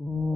Ooh.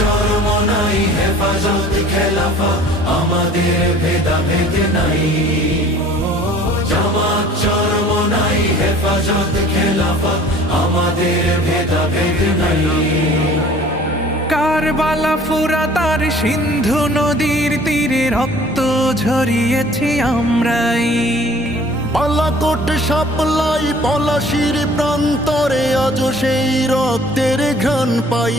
Charmonai হেফাজত খেলাফা আমাদের ভেদা ভেদ নাই জামাত চরমনাই হেফাজত খেলাফা আমাদের ভেদা ভেদ নাই কারবালা ফুরা তার সিন্ধু নদীর তীরে রক্ত ঝরিয়েছি আমরাই পালাকোট সাপলাই পলাশির প্রান্তরে আজ সেই রক্তের ঘ্রাণ পাই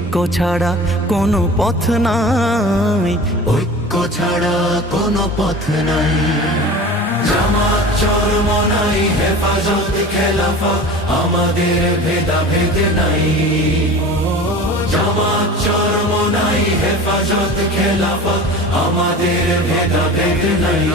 ঐক্য ছাড়া কোনো পথ নাই ঐক্য ছাড়া কোনো পথ নাই জামাত চরমনাই হেফাজত খেলাফা আমাদের ভেদাভেদ নাই জামাত চরমনাই হেফাজত খেলাফা আমাদের ভেদাভেদ নাই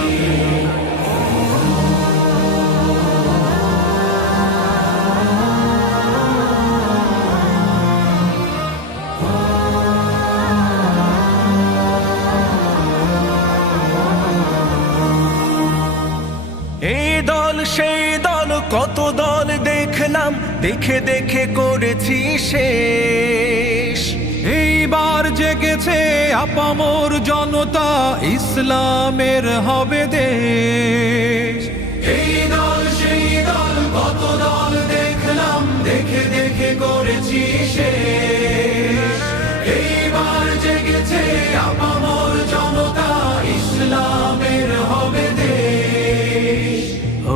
কত দল দেখলাম দেখে দেখে করেছি শেষ এইবার জেগেছে আপামর জনতা ইসলামের হবে দেশ এই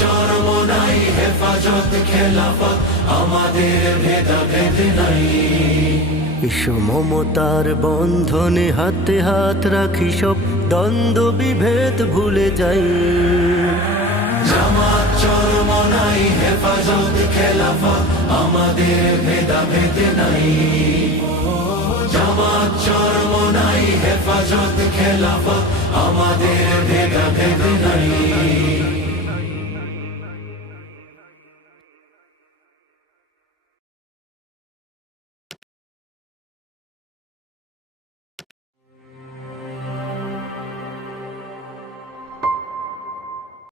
চরম নাই হেফাজত খেলাফত আমাদের ভেদাভেদ নাই মমতার বন্ধনে হাতে হাত রাখি সব দ্বন্দ্ব বিভেদ ভুলে যাই জামাত চরম নাই হেফাজত আমাদের ভেদাভেদ নাই জামাত চরম নাই হেফাজত খেলাফত আমাদের